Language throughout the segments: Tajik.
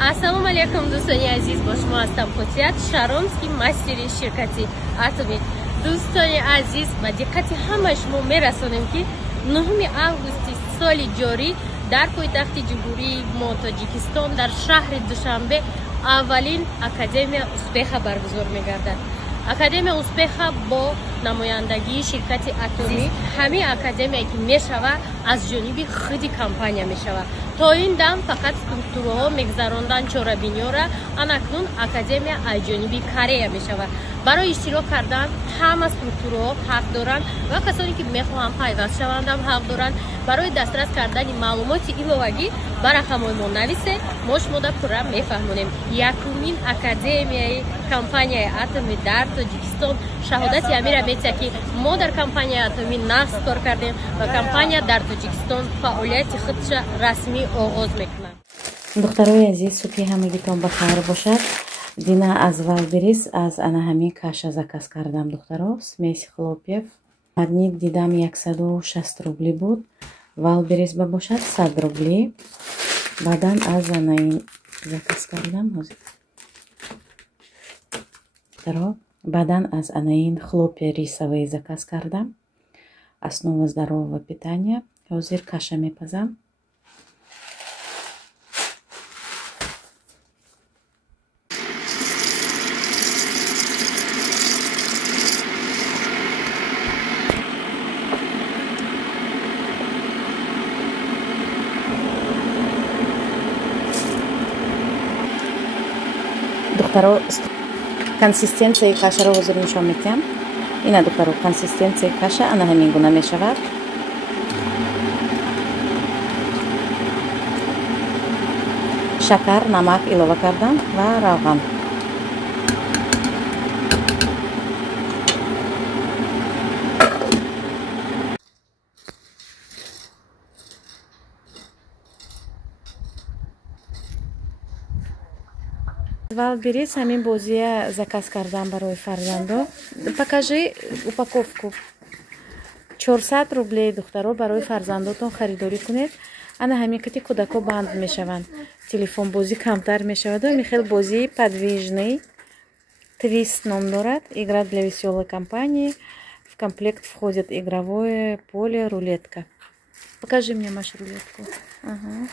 Ассалому алейкум, дӯстони азиз, бо шумо ҳастам Фотиҳат Шаромский, мастери ширкати Атомик. Дӯстони азиз, ба диққати ҳамаи шумо мерасонем ки 9 августи соли ҷорӣ дар пойтахти ҷумҳурии мо Тоҷикистон дар шаҳри Душанбе аввалин академия успеха баргузор мегардад. Академия успеха бо намояндагии ширкати Атомик, ҳамин академия ки мешава аз ҷониби худи компания мешава. То ин дам фақат структураҳо мегзарондан чорабиниёра, анакнун академия аз ҷониби Корея мешава. Барои иштирок кардан ҳама структураҳо ҳақ доранд ва касоне ки мехоҳанд пайваст шавандам ҳақ доранд. Барои дастрас кардани маълумоти иловагӣ ба рақамҳои мо нависед, мо шумода пурра мефаҳмонем. Якумин академияи компанияи Атоми дар Тоҷикистон шаҳодати амира метиҳад ки мо дар компанияи Атоми нағз кор кардем ва компания дар Тоҷикистон фаъолияти худша расмӣ оғоз мекунад. духтарои азиз, субҳи ҳамагитон бахайр бошад. Дина аз Валберис аз ана ҳамин каша заказ кардам духтаро. Смесь хлопьев марнид дидам 160 рубли буд. Валберис бабошад 100 рубли. Баъдан аз анаин заказ кардам духтаро. Баъдан аз анаин хлопья рисовые заказ кардам. Основа здорового питания. Ҳозир каша мепазам. духтаро консистенсияи кашаро ҳозир нишон медиҳам. Ина духтаро консистенсияи каша ана ҳамин гуна мешавад. шакар, намак илова кардам ва равған. Валберис ҳамин бозия заказ кардам барои фарзандон. Покажи упаковку. 400 рублей духтаро барои фарзандотон харидорӣ кунед. ана ҳамин кати кӯдако банд мешаванд. Телефон бозӣ камтар мешавад. Ин хел бозии подвижный. Твист ном дорад. Игра для веселой компании. В комплект входит игровое поле, рулетка. Покажи мне, Маш, рулетку. Ага.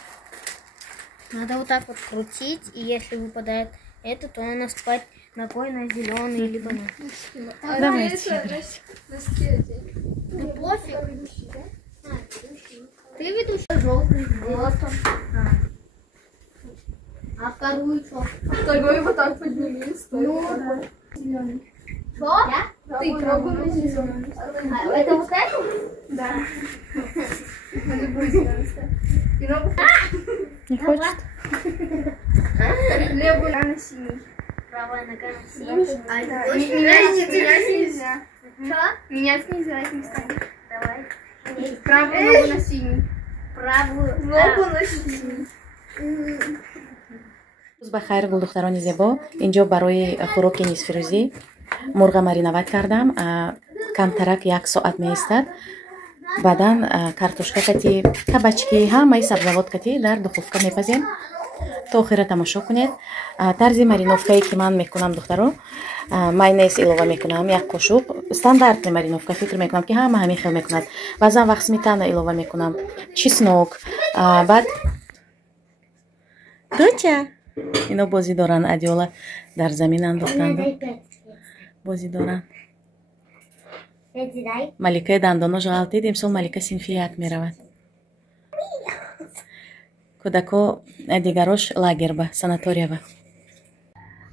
Надо вот так вот крутить, и если выпадает это, то он наступает ногой на зеленый либо на... Давайте играть. Пофиг. Ты ведущий желтый, вот он. А вторую что? Второй вот так подними. Ну, да. Зеленый. Что? Да? Ты пробуй на зеленый. Это вот это? Да. Не хочет? Левый на синий. Правая нога на синий. А это точно Менять нельзя. Что? Менять нельзя этим местами. Давай. Правую ногу на синий. Правую Ногу на синий. рӯз ба хайр гулдухтарони зебо. Инҷо барои хӯроки нисфирӯзӣ мурға мариноват кардам. Камтарак 1 соат меистад. Баъдан картошка кати, кабачки, ҳамаи сабзавот кати дар духовка мепазем. То охира тамошо кунед. Тарзи мариновкае ки ман мекунам духтаро, майонез илова мекунам 1 қошуқ. Стандартни мариновка фикр мекунам ки ҳама ҳамин хел мекунад. Баъзан вақт сметана илова мекунам, чеснок. Баъд доча ино бозӣ доранд. Адиёла дар замин андохтанд. Бозӣ доранд. Маликаи дандоно ғалтид. Имсол Малика синфи 1 меравад. кӯдако дигарош лагерба, санаторияба.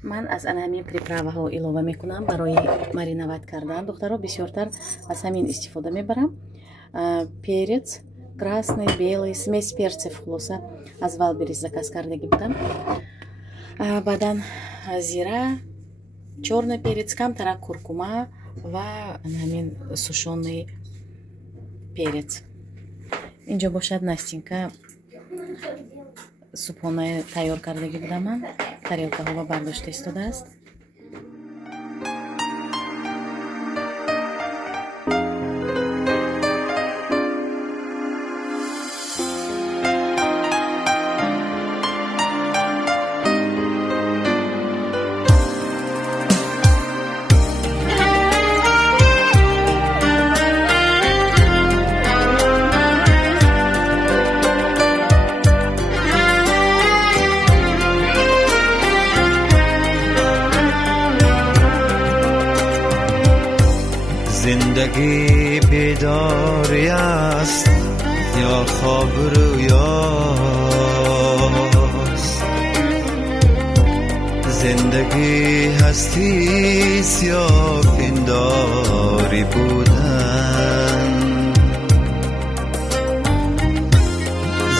Ман аз ана ҳамин приправаҳо илова мекунам барои мариноват кардан. Духтаро бисёртар аз ҳамин истифода мебарам. Перец красный, белый, смесь перцев хулоса аз Валберис заказ кардаги будам. Баъдан зира, чёрный перец, камтарак куркума ва ҳамин сушёный перец. Инҷо бошад Настенька субҳона тайёр кардаги будам. Ман тарелкаҳоро бардошта истодааст. زندگی بیداری است یا خواب رویاست، زندگی هستیست یا پنداری بودن،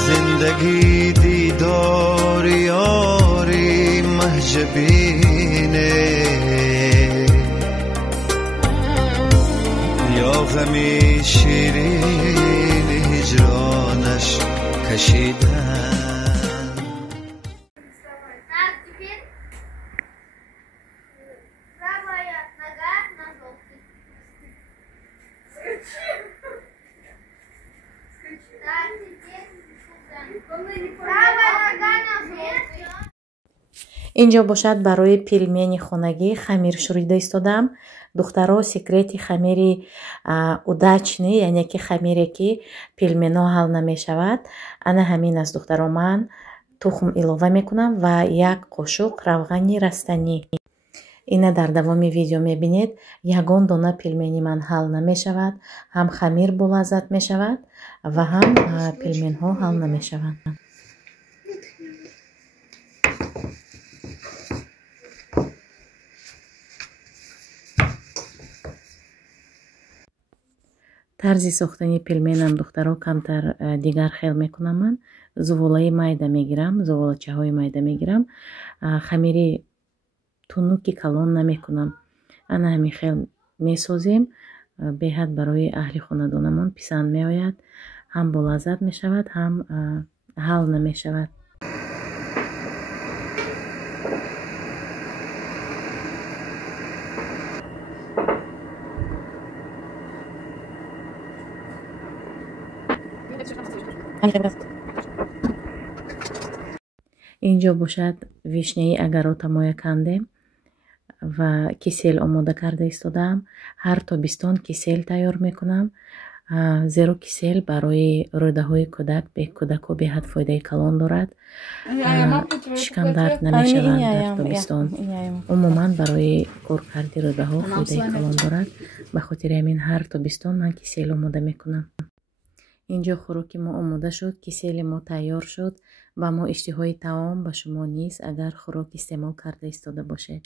زندگی دیدار یاری محجبینه یا غمی شیرین هجرانش کشیدن. инҷо бошад барои пилмени хонагӣ хамир шурида истодам. духтаро секрети хамири удачни, яъне ки хамире ки пилмено ҳал намешавад, ана ҳамин аст духтаро. ман тухм илова мекунам ва 1 қошуқ равғани растанӣ. ина дар давоми видео мебинед. ягон дона пилмени ман ҳал намешавад, ҳам хамир болаззат мешавад ва ҳам пилменҳо ҳал намешаванд. тарзи сохтани пилменам духтаро камтар дигар хел мекунам. ман зуволаи майда мегирам, зуволачаҳои майда мегирам, хамири тунуки калон намекунам. ана ҳамин хел месозем. беҳад барои аҳли хонадонамон писанд меояд. ҳам болаззат мешавад, ҳам ҳал намешавад. инҷо бошад вишняи агаротамоя канде ва кисел омода карда истодам. ҳар тобистон кисел тайёр мекунам, зеро кисел барои рӯдаҳои кӯдак, кӯдакҳо беҳад фоидаи калон дорад. шикам дард намешавад дар тобистон. умуман барои коркарди рӯдаҳо фоидаи калон дорад. ба хотири ҳамин ҳар тобистон ман кисел омода мекунам. инҷо хӯроки мо омода шуд, кисели мо тайёр шуд. ба мо иштиҳои таом, ба шумо низ агар хӯрок истеъмол карда истода бошед.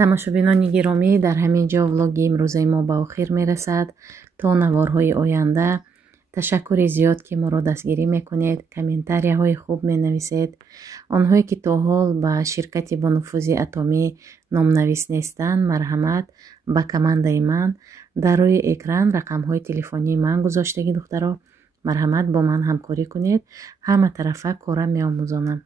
тамошобинони гиромӣ, дар ҳамин ҷо влоги имрӯзаи мо ба охир мерасад. то наворҳои оянда, ташаккури зиёд ки моро дастгирӣ мекунед, комментарияҳои хуб менависед. онҳое ки то ҳол ба ширкати бонуфузи атомӣ номнавис нестанд, марҳамат, ба командаи ман дар рӯи экран рақамҳои телефонии ман гузоштагӣ духтаро. марҳамат, бо ман ҳамкорӣ кунед. ҳама тарафа кора меомӯзонам.